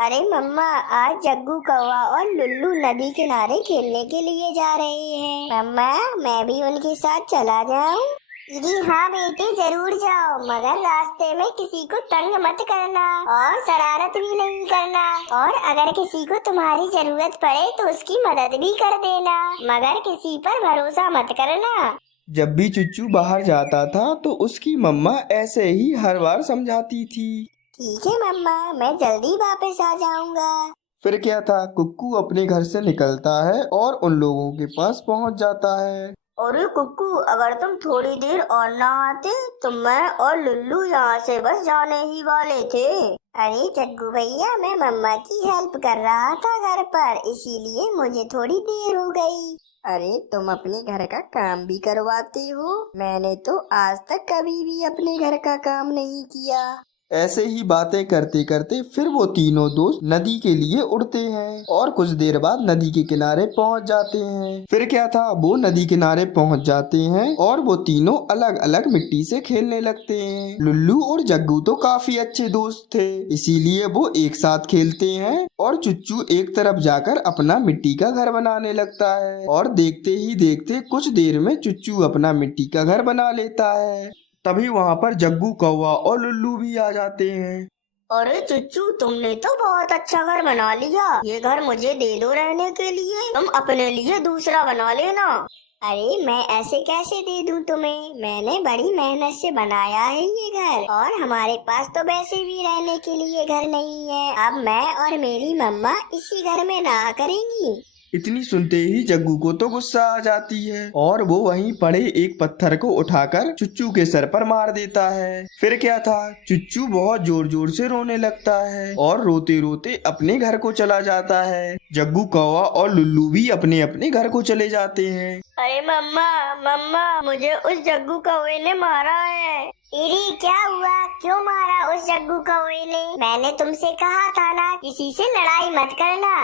अरे मम्मा, आज जग्गू कौवा और लुल्लू नदी किनारे खेलने के लिए जा रहे हैं। मम्मा, मैं भी उनके साथ चला जाऊं? जी हाँ बेटे, जरूर जाओ, मगर रास्ते में किसी को तंग मत करना और शरारत भी नहीं करना। और अगर किसी को तुम्हारी जरूरत पड़े तो उसकी मदद भी कर देना, मगर किसी पर भरोसा मत करना। जब भी चुच्चू बाहर जाता था तो उसकी मम्मा ऐसे ही हर बार समझाती थी। ठीक है मम्मा, मैं जल्दी वापस आ जाऊंगा। फिर क्या था, कुक्कू अपने घर से निकलता है और उन लोगों के पास पहुंच जाता है। अरे कुक्कू, अगर तुम थोड़ी देर और ना आते तो मैं और लुल्लू यहाँ से बस जाने ही वाले थे। अरे जग्गू भैया, मैं मम्मा की हेल्प कर रहा था घर पर, इसीलिए मुझे थोड़ी देर हो गई। अरे तुम अपने घर का काम भी करवाते हो? मैंने तो आज तक कभी भी अपने घर का काम नहीं किया। ऐसे ही बातें करते करते फिर वो तीनों दोस्त नदी के लिए उड़ते हैं और कुछ देर बाद नदी के किनारे पहुंच जाते हैं। फिर क्या था, वो नदी किनारे पहुंच जाते हैं और वो तीनों अलग अलग मिट्टी से खेलने लगते हैं। लुल्लू और जग्गू तो काफी अच्छे दोस्त थे, इसीलिए वो एक साथ खेलते हैं और चुच्चू एक तरफ जाकर अपना मिट्टी का घर बनाने लगता है और देखते ही देखते कुछ देर में चुच्चू अपना मिट्टी का घर बना लेता है। तभी वहाँ पर जग्गू कौवा और लुल्लू भी आ जाते हैं। अरे चुच्चू, तुमने तो बहुत अच्छा घर बना लिया। ये घर मुझे दे दो रहने के लिए, तुम अपने लिए दूसरा बना लेना। अरे मैं ऐसे कैसे दे दूं तुम्हें? मैंने बड़ी मेहनत से बनाया है ये घर, और हमारे पास तो वैसे भी रहने के लिए घर नहीं है। अब मैं और मेरी मम्मा इसी घर में रहा करेंगी। इतनी सुनते ही जग्गू को तो गुस्सा आ जाती है और वो वहीं पड़े एक पत्थर को उठाकर चुच्चू के सर पर मार देता है। फिर क्या था, चुच्चू बहुत जोर जोर से रोने लगता है और रोते रोते अपने घर को चला जाता है। जग्गू कौवा और लुल्लू भी अपने अपने घर को चले जाते हैं। अरे मम्मा, मम्मा, मुझे उस जग्गू कौवे ने मारा है। इरी, क्या हुआ? क्यों मारा उस जग्गू कौवे ने? मैंने तुमसे कहा था ना, किसी से लड़ाई मत करना।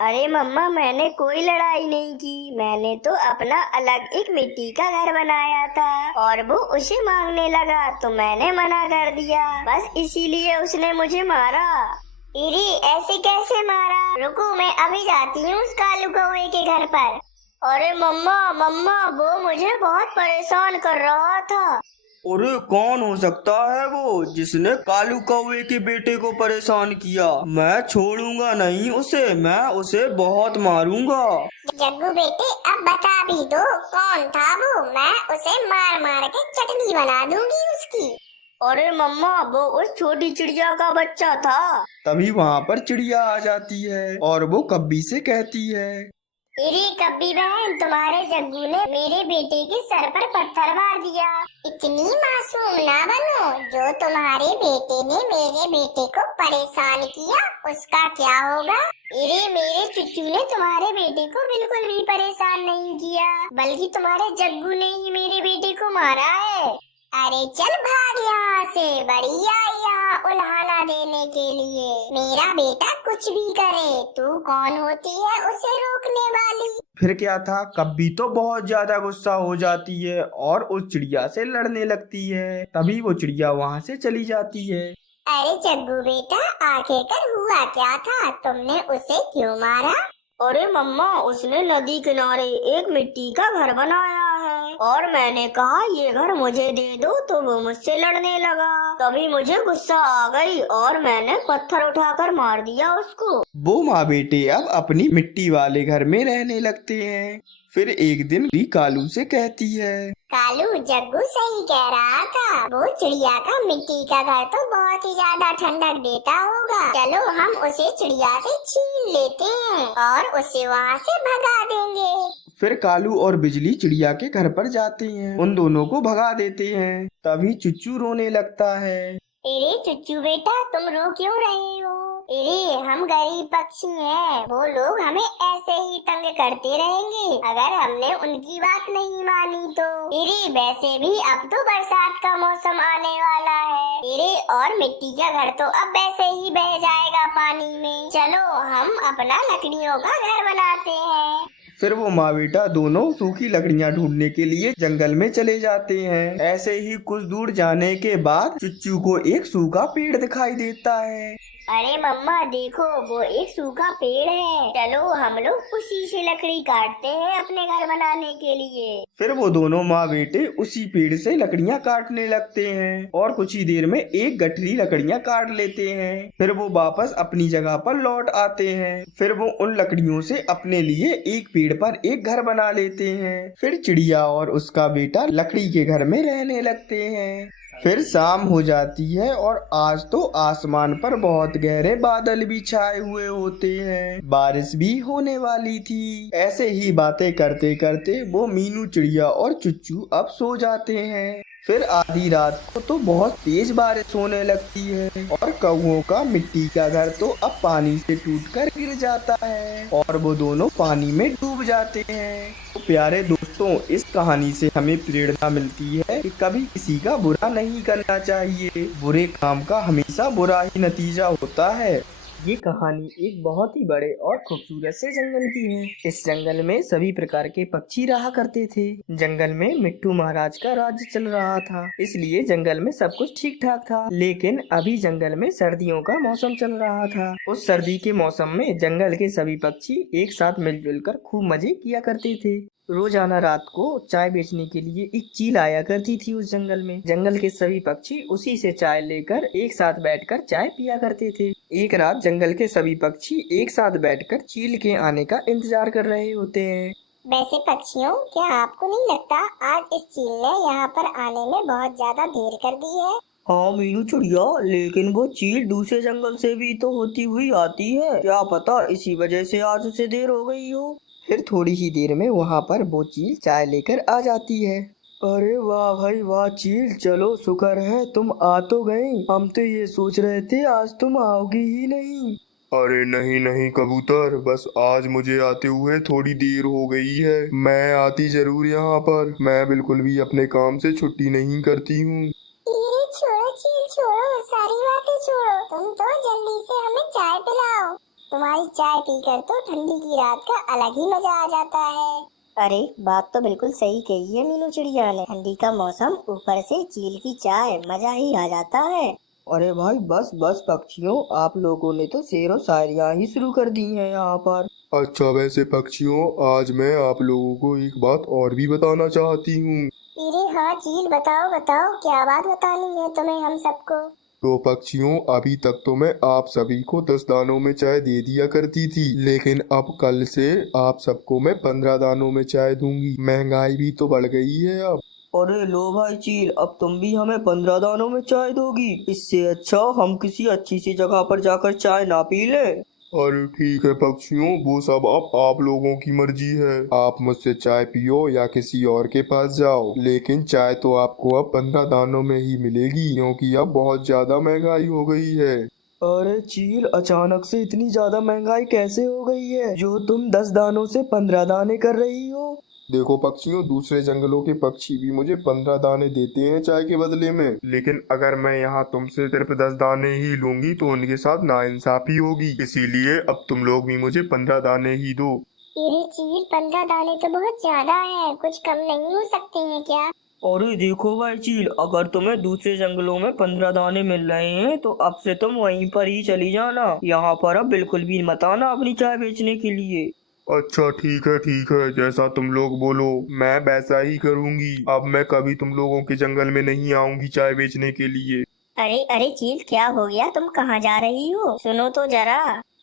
अरे मम्मा, मैंने कोई लड़ाई नहीं की। मैंने तो अपना अलग एक मिट्टी का घर बनाया था और वो उसे मांगने लगा तो मैंने मना कर दिया, बस इसीलिए उसने मुझे मारा। इरी, ऐसे कैसे मारा? रुको, मैं अभी जाती हूँ उस कालू कौवे के घर पर। अरे मम्मा, मम्मा, वो मुझे बहुत परेशान कर रहा था। अरे कौन हो सकता है वो जिसने कालू कौवे के बेटे को परेशान किया? मैं छोड़ूंगा नहीं उसे, मैं उसे बहुत मारूंगा। जग्गू बेटे, अब बता भी दो कौन था वो, मैं उसे मार मार के चटनी बना दूंगी उसकी। अरे मम्मा, वो उस छोटी चिड़िया का बच्चा था। तभी वहाँ पर चिड़िया आ जाती है और वो कब्बी से कहती है, अरे कब्बी बहन, तुम्हारे जग्गू ने मेरे बेटे के सर पर पत्थर मार दिया। इतनी मासूम ना बनो। जो तुम्हारे बेटे ने मेरे बेटे को परेशान किया उसका क्या होगा? अरे मेरे चुच्चू ने तुम्हारे बेटे को बिल्कुल भी परेशान नहीं किया, बल्कि तुम्हारे जग्गू ने ही मेरे बेटे को मारा है। अरे चल भाग यहाँ से, बड़ी आई यहाँ उल्हाना देने के लिए। मेरा बेटा कुछ भी करे, तू कौन होती है उसे रोकने वाली? फिर क्या था, कब्बी तो बहुत ज्यादा गुस्सा हो जाती है और उस चिड़िया से लड़ने लगती है। तभी वो चिड़िया वहाँ से चली जाती है। अरे जग्गू बेटा, आखिरकार हुआ क्या था? तुमने उसे क्यों मारा? अरे मम्मा, उसने नदी किनारे एक मिट्टी का घर बनाया है और मैंने कहा ये घर मुझे दे दो तो वो मुझसे लड़ने लगा। तभी मुझे गुस्सा आ गई और मैंने पत्थर उठाकर मार दिया उसको। वो माँ बेटे अब अपनी मिट्टी वाले घर में रहने लगते हैं। फिर एक दिन भी कालू से कहती है, कालू, जग्गू सही कह रहा था, वो चिड़िया का मिट्टी का घर तो बहुत ही ज्यादा ठंडक देता होगा। चलो हम उसे चिड़िया से छीन लेते हैं और उसे वहाँ से भगा देंगे। फिर कालू और बिजली चिड़िया के घर पर जाते हैं, उन दोनों को भगा देते हैं। तभी चुच्चू रोने लगता है। अरे चुच्चू बेटा, तुम रो क्यों रहे हो? अरे हम गरीब पक्षी हैं, वो लोग हमें ऐसे ही तंग करते रहेंगे अगर हमने उनकी बात नहीं मानी तो। अरे वैसे भी अब तो बरसात का मौसम आने वाला है। अरे और मिट्टी का घर तो अब वैसे ही बह जाएगा पानी में। चलो हम अपना लकड़ियों का घर बनाते हैं। फिर वो माँ बेटा दोनों सूखी लकड़ियाँ ढूंढने के लिए जंगल में चले जाते हैं। ऐसे ही कुछ दूर जाने के बाद चुच्चू को एक सूखा पेड़ दिखाई देता है। अरे मम्मा देखो, वो एक सूखा पेड़ है, चलो हम लोग उसी से लकड़ी काटते हैं अपने घर बनाने के लिए। फिर वो दोनों माँ बेटे उसी पेड़ से लकड़ियाँ काटने लगते हैं और कुछ ही देर में एक गठरी लकड़ियाँ काट लेते हैं। फिर वो वापस अपनी जगह पर लौट आते हैं। फिर वो उन लकड़ियों से अपने लिए एक पेड़ पर एक घर बना लेते हैं। फिर चिड़िया और उसका बेटा लकड़ी के घर में रहने लगते हैं। फिर शाम हो जाती है और आज तो आसमान पर बहुत गहरे बादल भी छाए हुए होते हैं, बारिश भी होने वाली थी। ऐसे ही बातें करते करते वो मीनू चिड़िया और चुच्चू अब सो जाते हैं। फिर आधी रात को तो बहुत तेज बारिश होने लगती है और कौओं का मिट्टी का घर तो अब पानी से टूटकर गिर जाता है और वो दोनों पानी में डूब जाते हैं। तो प्यारे दोस्तों, इस कहानी से हमें प्रेरणा मिलती है कि कभी किसी का बुरा नहीं करना चाहिए। बुरे काम का हमेशा बुरा ही नतीजा होता है। ये कहानी एक बहुत ही बड़े और खूबसूरत से जंगल की है। इस जंगल में सभी प्रकार के पक्षी रहा करते थे। जंगल में मिट्टू महाराज का राज्य चल रहा था, इसलिए जंगल में सब कुछ ठीक ठाक था। लेकिन अभी जंगल में सर्दियों का मौसम चल रहा था। उस सर्दी के मौसम में जंगल के सभी पक्षी एक साथ मिलजुल कर खूब मजे किया करते थे। रोजाना रात को चाय बेचने के लिए एक चील आया करती थी उस जंगल में। जंगल के सभी पक्षी उसी से चाय लेकर एक साथ बैठकर चाय पिया करते थे। एक रात जंगल के सभी पक्षी एक साथ बैठकर चील के आने का इंतजार कर रहे होते हैं। वैसे पक्षियों, क्या आपको नहीं लगता आज इस चील ने यहाँ पर आने में बहुत ज्यादा देर कर दी है? हाँ मीनू चिड़िया, लेकिन वो चील दूसरे जंगल से भी तो होती हुई आती है, क्या पता इसी वजह से आज उसे देर हो गई हो। फिर थोड़ी ही देर में वहाँ पर वो चील चाय लेकर आ जाती है। अरे वाह भाई वाह चील, चलो शुक्र है तुम आ तो गई। हम तो ये सोच रहे थे आज तुम आओगी ही नहीं। अरे नहीं नहीं कबूतर, बस आज मुझे आते हुए थोड़ी देर हो गई है। मैं आती जरूर यहाँ पर। मैं बिल्कुल भी अपने काम से छुट्टी नहीं करती हूँ। छोड़ो चील छोड़ो, सारी बातें छोड़ो, तुम तो जल्दी से हमें चाय पिलाओ। तुम्हारी चाय पीकर तो ठंडी की रात का अलग ही मजा आ जाता है। अरे बात तो बिल्कुल सही कही है मीनू चिड़िया ने। ठंडी का मौसम, ऊपर से चील की चाय, मजा ही आ जाता है। अरे भाई बस बस पक्षियों, आप लोगों ने तो शेर और शायरियाँ ही शुरू कर दी हैं यहाँ पर। अच्छा वैसे पक्षियों, आज मैं आप लोगों को एक बात और भी बताना चाहती हूँ। अरे हाँ चील, बताओ बताओ, क्या बात बतानी है तुम्हें हम सबको? तो पक्षियों, अभी तक तो मैं आप सभी को 10 दानों में चाय दे दिया करती थी, लेकिन अब कल से आप सबको मैं 15 दानों में चाय दूंगी। महंगाई भी तो बढ़ गई है अब। अरे लो भाई चील, अब तुम भी हमें 15 दानों में चाय दोगी? इससे अच्छा हम किसी अच्छी सी जगह पर जाकर चाय ना पी लें। अरे ठीक है पक्षियों, वो सब अब आप लोगों की मर्जी है। आप मुझसे चाय पियो या किसी और के पास जाओ, लेकिन चाय तो आपको अब 15 दानों में ही मिलेगी, क्योंकि अब बहुत ज्यादा महंगाई हो गई है। अरे चील, अचानक से इतनी ज्यादा महंगाई कैसे हो गई है जो तुम 10 दानों से 15 दाने कर रही हो? देखो पक्षियों, दूसरे जंगलों के पक्षी भी मुझे 15 दाने देते हैं चाय के बदले में, लेकिन अगर मैं यहाँ तुमसे सिर्फ 10 दाने ही लूंगी तो उनके साथ नाइंसाफी होगी। इसीलिए अब तुम लोग भी मुझे 15 दाने ही दो। अरे चील, 15 दाने तो बहुत ज्यादा है, कुछ कम नहीं हो सकते हैं क्या? अरे देखो भाई चील, अगर तुम्हें दूसरे जंगलों में 15 दाने मिल रहे हैं तो अब से तुम वहीं पर ही चली जाना। यहाँ पर अब बिल्कुल भी मत आना अपनी चाय बेचने के लिए। अच्छा ठीक है, जैसा तुम लोग बोलो मैं वैसा ही करूँगी। अब मैं कभी तुम लोगों के जंगल में नहीं आऊंगी चाय बेचने के लिए। अरे अरे चील, क्या हो गया? तुम कहाँ जा रही हो? सुनो तो जरा।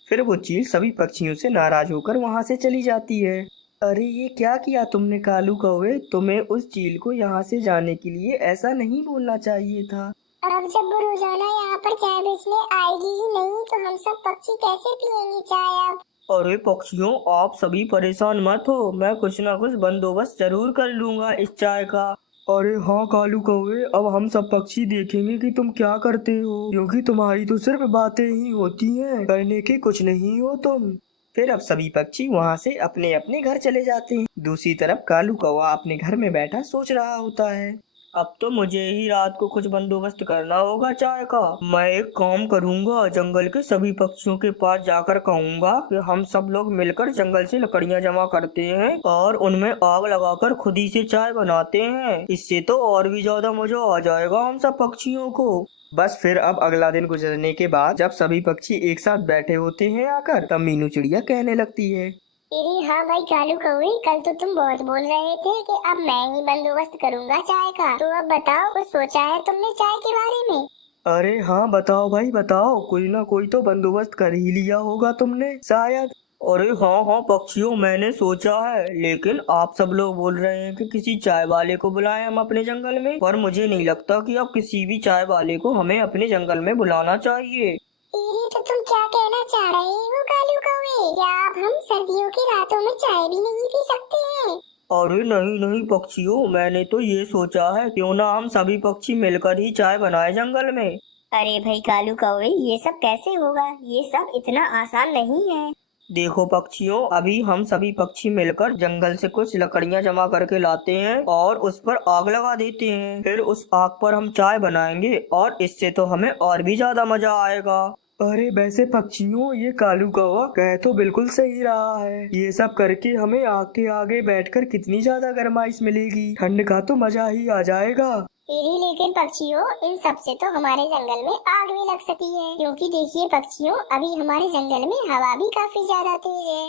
फिर वो चील सभी पक्षियों से नाराज होकर वहाँ से चली जाती है। अरे ये क्या किया तुमने कालू कौवे? तुम्हें उस चील को यहाँ से जाने के लिए ऐसा नहीं बोलना चाहिए था। अब जब वो रोजाना यहाँ पर चाय बेचने आएगी ही नहीं तो हम सब पक्षी कैसे पियेंगे चाय अब? अरे पक्षियों, आप सभी परेशान मत हो, मैं कुछ ना कुछ बंदोबस्त जरूर कर लूंगा इस चाय का। अरे हाँ कालू कौवे, अब हम सब पक्षी देखेंगे कि तुम क्या करते हो, क्योंकि तुम्हारी तो सिर्फ बातें ही होती हैं, करने के कुछ नहीं हो तुम। फिर अब सभी पक्षी वहाँ से अपने अपने घर चले जाते हैं। दूसरी तरफ कालू कौवा अपने घर में बैठा सोच रहा होता है, अब तो मुझे ही रात को कुछ बंदोबस्त करना होगा चाय का। मैं एक काम करूंगा, जंगल के सभी पक्षियों के पास जाकर कहूंगा कि हम सब लोग मिलकर जंगल से लकड़ियां जमा करते हैं और उनमें आग लगाकर खुद ही से चाय बनाते हैं। इससे तो और भी ज्यादा मजा आ जाएगा हम सब पक्षियों को। बस फिर अब अगला दिन गुजरने के बाद जब सभी पक्षी एक साथ बैठे होते हैं आकर, तब मीनू चिड़िया कहने लगती है। अरे हाँ भाई कालू कौवे, कल तो तुम बहुत बोल रहे थे कि अब मैं ही बंदोबस्त करूँगा चाय का, तो अब बताओ कुछ सोचा है तुमने चाय के बारे में? अरे हाँ बताओ भाई बताओ, कोई ना कोई तो बंदोबस्त कर ही लिया होगा तुमने शायद। अरे हाँ हाँ पक्षियों, मैंने सोचा है, लेकिन आप सब लोग बोल रहे हैं कि किसी चाय वाले को बुलाएं हम अपने जंगल में, पर मुझे नहीं लगता कि अब किसी भी चाय वाले को हमें अपने जंगल में बुलाना चाहिए। ये तो तुम क्या कहना चाह रहे हो कालू कौवे? क्या अब हम सर्दियों की रातों में चाय भी नहीं पी सकते हैं? अरे नहीं नहीं पक्षियों, मैंने तो ये सोचा है क्यों ना हम सभी पक्षी मिलकर ही चाय बनाए जंगल में। अरे भाई कालू कौवे, ये सब कैसे होगा? ये सब इतना आसान नहीं है। देखो पक्षियों, अभी हम सभी पक्षी मिलकर जंगल से कुछ लकड़ियां जमा करके लाते हैं और उस पर आग लगा देते हैं। फिर उस आग पर हम चाय बनाएंगे और इससे तो हमें और भी ज्यादा मजा आएगा। अरे वैसे पक्षियों, ये कालू कौवा कह तो बिल्कुल सही रहा है। ये सब करके हमें आग के आगे बैठकर कितनी ज्यादा गर्माइश मिलेगी, ठंड का तो मजा ही आ जाएगा। लेकिन पक्षियों, इन सब से तो हमारे जंगल में आग भी लग सकती है, क्योंकि देखिए पक्षियों, अभी हमारे जंगल में हवा भी काफी ज्यादा तेज है।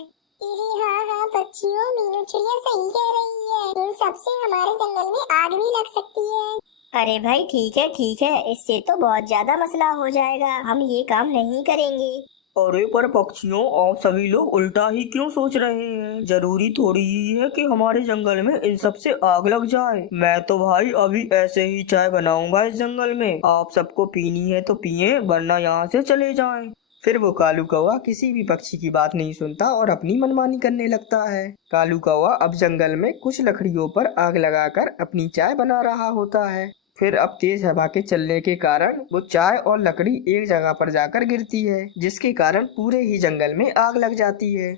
हाँ हाँ पक्षियों, मीनू चिड़िया सही कह रही है, इन सब से हमारे जंगल में आग भी लग सकती है। अरे भाई ठीक है, इससे तो बहुत ज्यादा मसला हो जाएगा, हम ये काम नहीं करेंगे। अरे पर पक्षियों, आप सभी लोग उल्टा ही क्यों सोच रहे हैं? जरूरी थोड़ी ही है कि हमारे जंगल में इन सब से आग लग जाए। मैं तो भाई अभी ऐसे ही चाय बनाऊंगा इस जंगल में, आप सबको पीनी है तो पिए, वरना यहाँ से चले जाएं। फिर वो कालू कौवा किसी भी पक्षी की बात नहीं सुनता और अपनी मनमानी करने लगता है। कालू कौवा अब जंगल में कुछ लकड़ियों पर आग लगाकर अपनी चाय बना रहा होता है। फिर अब तेज हवा के चलने के कारण वो चाय और लकड़ी एक जगह पर जाकर गिरती है, जिसके कारण पूरे ही जंगल में आग लग जाती है।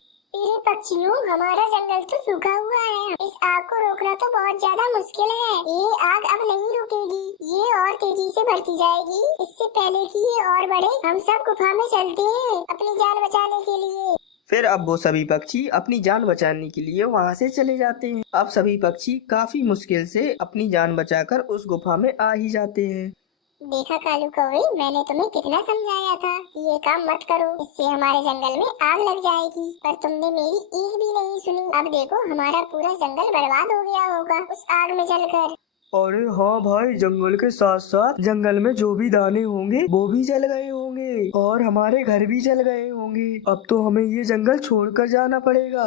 पक्षियों, हमारा जंगल तो सूखा हुआ है, इस आग को रोकना तो बहुत ज्यादा मुश्किल है। ये आग अब नहीं रुकेगी, ये और तेजी से बढ़ती जाएगी। इससे पहले कि ये और बढ़े, हम सब गुफा में चलते हैं अपनी जान बचाने के लिए। फिर अब वो सभी पक्षी अपनी जान बचाने के लिए वहाँ से चले जाते हैं। अब सभी पक्षी काफी मुश्किल से अपनी जान बचाकर उस गुफा में आ ही जाते हैं। देखा कालू कौवे, मैंने तुम्हें कितना समझाया था कि ये काम मत करो, इससे हमारे जंगल में आग लग जाएगी, पर तुमने मेरी एक भी नहीं सुनी। अब देखो हमारा पूरा जंगल बर्बाद हो गया होगा उस आग में जलकर। अरे हाँ भाई, जंगल के साथ साथ जंगल में जो भी दाने होंगे वो भी जल गए होंगे और हमारे घर भी जल गए होंगे। अब तो हमें ये जंगल छोड़कर जाना पड़ेगा।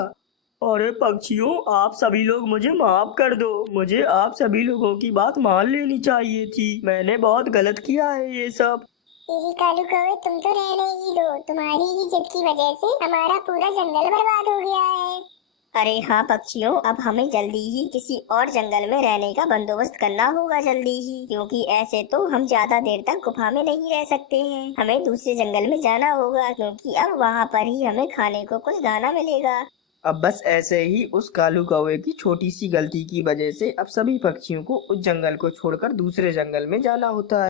अरे पक्षियों, आप सभी लोग मुझे माफ कर दो, मुझे आप सभी लोगों की बात मान लेनी चाहिए थी, मैंने बहुत गलत किया है ये सब। कालू कौवे, तुम तो रहने ही दो, तुम्हारी ही जिद की वजह से हमारा पूरा जंगल बर्बाद हो गया है। अरे हाँ पक्षियों, अब हमें जल्दी ही किसी और जंगल में रहने का बंदोबस्त करना होगा, जल्दी ही, क्योंकि ऐसे तो हम ज्यादा देर तक गुफा में नहीं रह सकते हैं। हमें दूसरे जंगल में जाना होगा, क्योंकि अब वहाँ पर ही हमें खाने को कुछ दाना मिलेगा। अब बस ऐसे ही उस कालू कौवे की छोटी सी गलती की वजह से अब सभी पक्षियों को उस जंगल को छोड़कर दूसरे जंगल में जाना होता है।